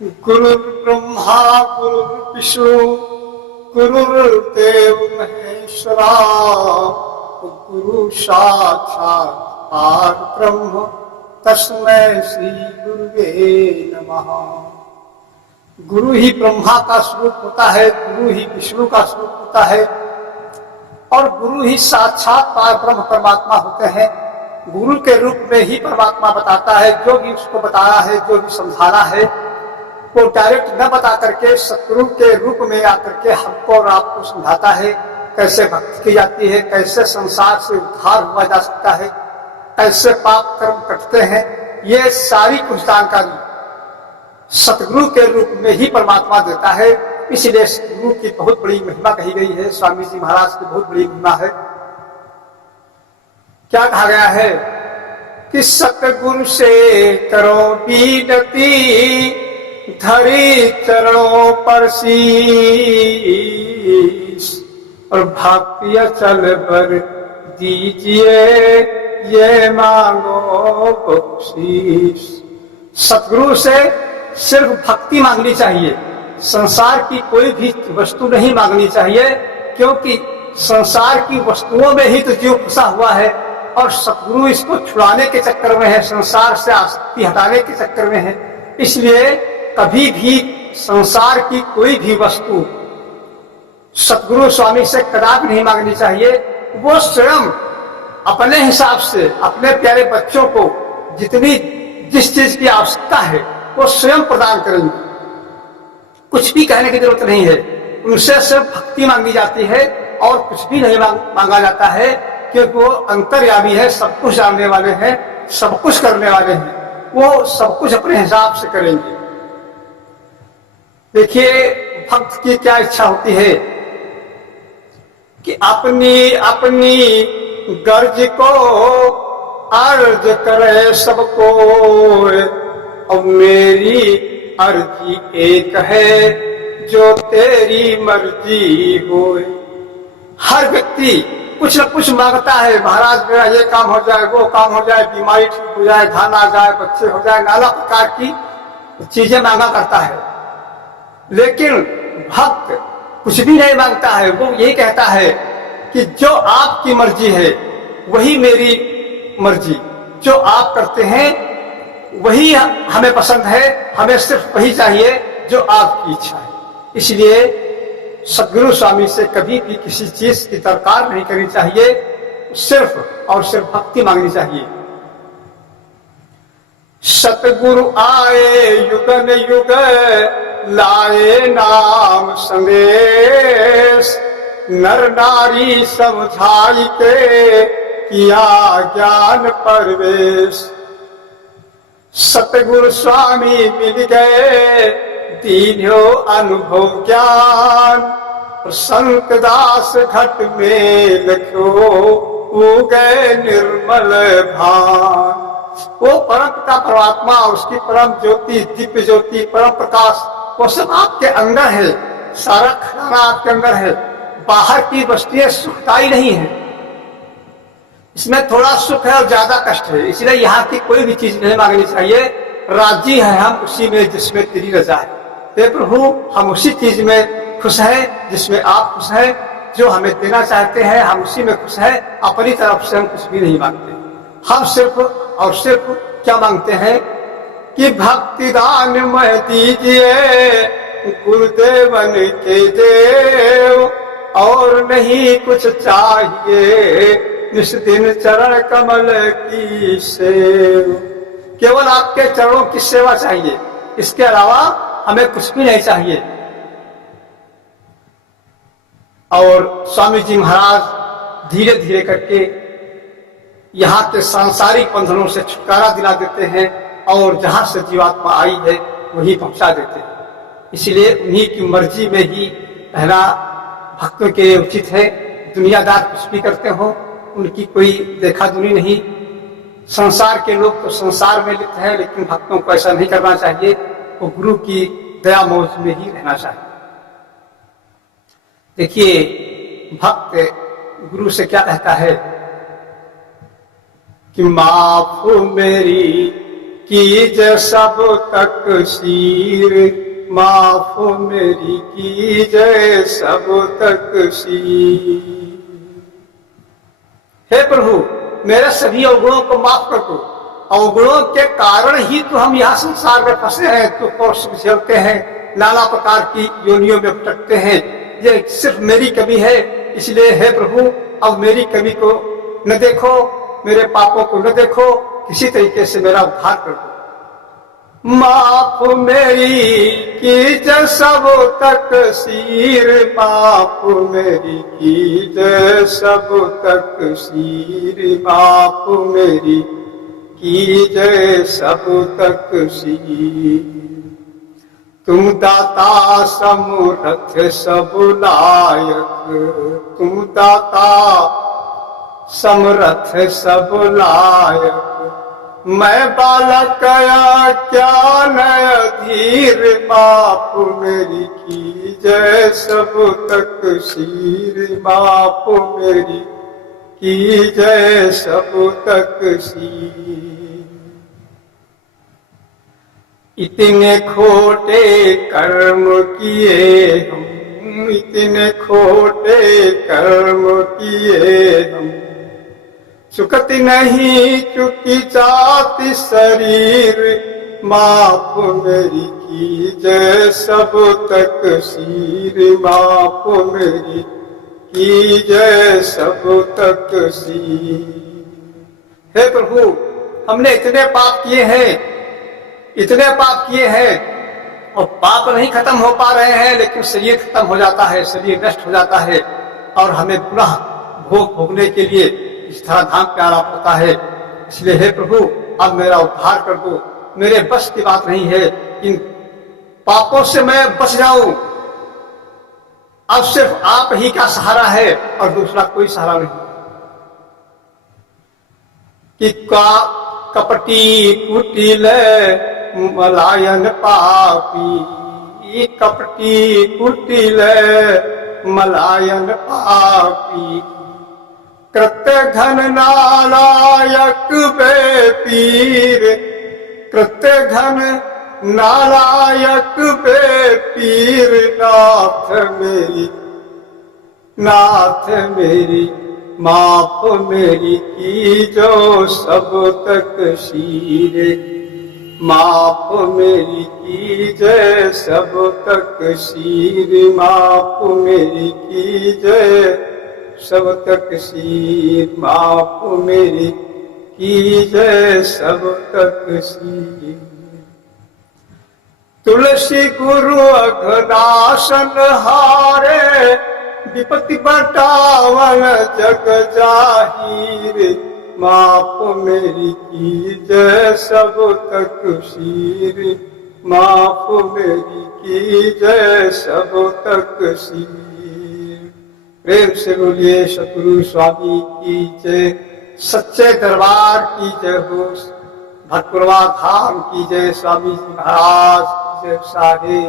गुरुर्ब्रह्मा गुरुर्विष्णु गुरुर्देव महेश्वरा गुरु साक्षात् परब्रह्म तस्मै श्री गुरुवे नमः। गुरु ही ब्रह्मा का स्वरूप होता है, गुरु ही विष्णु का स्वरूप होता है और गुरु ही साक्षात परब्रह्म परमात्मा होते हैं। गुरु के रूप में ही परमात्मा बताता है, जो भी उसको बताया है, जो भी समझाना है वो डायरेक्ट न बता करके सतगुरु के रूप में आकर के हमको और आपको समझाता है। कैसे भक्ति की जाती है, कैसे संसार से उद्धार हुआ जा सकता है, कैसे पाप कर्म कटते हैं, ये सारी कुछ जानकारी सतगुरु के रूप में ही परमात्मा देता है। इसलिए सतगुरु की बहुत बड़ी महिमा कही गई है। स्वामी जी महाराज की बहुत बड़ी महिमा है। क्या कहा गया है कि सतगुरु से करो विनती, धरी चरणों पर शीश, और भक्ति अचल भर दीजिए, ये मांगो बख्शीश। सतगुरु से सिर्फ भक्ति मांगनी चाहिए, संसार की कोई भी वस्तु नहीं मांगनी चाहिए, क्योंकि संसार की वस्तुओं में ही तो जीव फंसा हुआ है और सतगुरु इसको छुड़ाने के चक्कर में है, संसार से आसक्ति हटाने के चक्कर में है। इसलिए कभी भी संसार की कोई भी वस्तु सतगुरु स्वामी से कदापि नहीं मांगनी चाहिए। वो स्वयं अपने हिसाब से अपने प्यारे बच्चों को जिस चीज की आवश्यकता है वो स्वयं प्रदान करेंगे। कुछ भी कहने की जरूरत नहीं है, उनसे सिर्फ भक्ति मांगी जाती है और कुछ भी नहीं मांगा जाता है, क्योंकि वो अंतर्यामी है, सब कुछ जानने वाले हैं, सब कुछ करने वाले हैं, वो सब कुछ अपने हिसाब से करेंगे। देखिए भक्त की क्या इच्छा होती है कि अपनी अपनी गर्ज को अर्ज करे सबको, और मेरी अर्जी एक है, जो तेरी मर्जी होए। हर व्यक्ति कुछ न कुछ मांगता है, महाराज मेरा ये काम हो जाए, वो काम हो जाए, बीमारी ठीक हो जाए, धन आ जाए, बच्चे हो जाए, नाना प्रकार की चीजें मांगा करता है। लेकिन भक्त कुछ भी नहीं मांगता है, वो यही कहता है कि जो आपकी मर्जी है वही मेरी मर्जी, जो आप करते हैं वही हमें पसंद है, हमें सिर्फ वही चाहिए जो आपकी इच्छा है। इसलिए सतगुरु स्वामी से कभी भी किसी चीज की दरकार नहीं करनी चाहिए, सिर्फ और सिर्फ भक्ति मांगनी चाहिए। सतगुरु आए युगन युग, लाए नाम संदेश, नर नारी समझाई के किया ज्ञान परवेश। सतगुरु स्वामी मिल गए, दीन्यो अनुभव ज्ञान, और संत दास घट में लखो, उगे निर्मल भान। वो परम पिता परमात्मा, उसकी परम ज्योति, दिव्य ज्योति, परम प्रकाश, वो सब आपके अंदर है, सारा खजाना आपके अंदर है। बाहर की वस्तुएं सुखदायी नहीं है, इसमें थोड़ा सुख है और ज्यादा कष्ट है। इसलिए यहाँ की कोई भी चीज नहीं मांगनी चाहिए। राजी है हम उसी में जिसमें तेरी रजा है। हे प्रभु, हम उसी चीज में खुश हैं जिसमें आप खुश हैं, जो हमें देना चाहते हैं हम उसी में खुश हैं। अपनी तरफ से हम कुछ भी नहीं मांगते। हम सिर्फ और सिर्फ क्या मांगते हैं कि भक्ति दान में दीजिए, गुरुदेवन के देव, और नहीं कुछ चाहिए, इस दिन चरण कमल की सेव। केवल आपके चरणों की सेवा चाहिए, इसके अलावा हमें कुछ भी नहीं चाहिए। और स्वामी जी महाराज धीरे धीरे करके यहाँ के सांसारिक बंधनों से छुटकारा दिला देते हैं और जहां से जीवात्मा आई है वही पहुंचा देते हैं। इसलिए उन्हीं की मर्जी में ही रहना भक्तों के लिए उचित है। दुनियादार कुछ भी करते हो, उनकी कोई देखा दुनी नहीं। संसार के लोग तो संसार में लिप्त हैं, लेकिन भक्तों को ऐसा नहीं करना चाहिए। वो गुरु की दया मौज में ही रहना चाहिए। देखिए भक्त गुरु से क्या कहता है कि माफ मेरी कीजे सब तकसीर, माफ मेरी कीजे सब तकसीर। हे प्रभु, मेरे सभी अवगुणों को माफ कर दो। अवगुणों के कारण ही तो हम यहाँ संसार में फंसे हैं, तो और सुख झेलते हैं, नाना प्रकार की योनियों में भटकते हैं। ये सिर्फ मेरी कमी है, इसलिए हे प्रभु अब मेरी कमी को न देखो, मेरे पापों को न देखो, किसी तरीके से मेरा उद्धार कर दो। माफ मेरी कीजे सब तकसीर, माफ मेरी कीजे सब तकसीर, माफ मेरी कीजे सब तकसीर। तुम दाता समर्थ सब लायक, तुम दाता समर्थ सब लायक। मैं बालक क्या नय धीर, माफ मेरी कीजे सब तकसीर, माफ मेरी कीजे सब तकसीर। इतने खोटे कर्म किए हम, इतने खोटे कर्म किए हम, सुकति नहीं चुकी जाति शरीर, माफ मेरी कीजे सब तकसीर, माफ मेरी कीजे सब तकसीर। हे प्रभु, हमने इतने पाप किए हैं, इतने पाप किए हैं, और पाप नहीं खत्म हो पा रहे हैं, लेकिन शरीर खत्म हो जाता है, शरीर नष्ट हो जाता है, और हमें पुनः भोग भोगने के लिए इस तरह धाम पे आना पड़ता है। इसलिए हे प्रभु अब मेरा उद्धार कर दो। मेरे बस की बात नहीं है, इन पापों से मैं बच जाऊं। अब सिर्फ आप ही का सहारा है और दूसरा कोई सहारा नहीं। कि कपटी कुटिल मलायन पापी, कपटी कुटिल मलायन पापी, कृत्य घन नालायक बे पीर, कृत्य घन नालायक बे पीर। नाथ मेरी, नाथ मेरी माफ मेरी कीजो सब तकसीर, माफ मेरी कीजे सब तकसीर, माफ मेरी कीजे सब तकसीर, माफ मेरी कीजे सब तकसीर। तुलसी गुरु अघनाशन हारे, विपत्ति बटावन जग जाहिर, माफ मेरी कीजे सब तकसीर, माफ मेरी कीजे सब तकसीर। प्रेम से बोलिए सतगुरु स्वामी की जय, सच्चे दरबार की जय हो, भटपुरवा धाम की जय, स्वामी जी महाराज की जय। साहे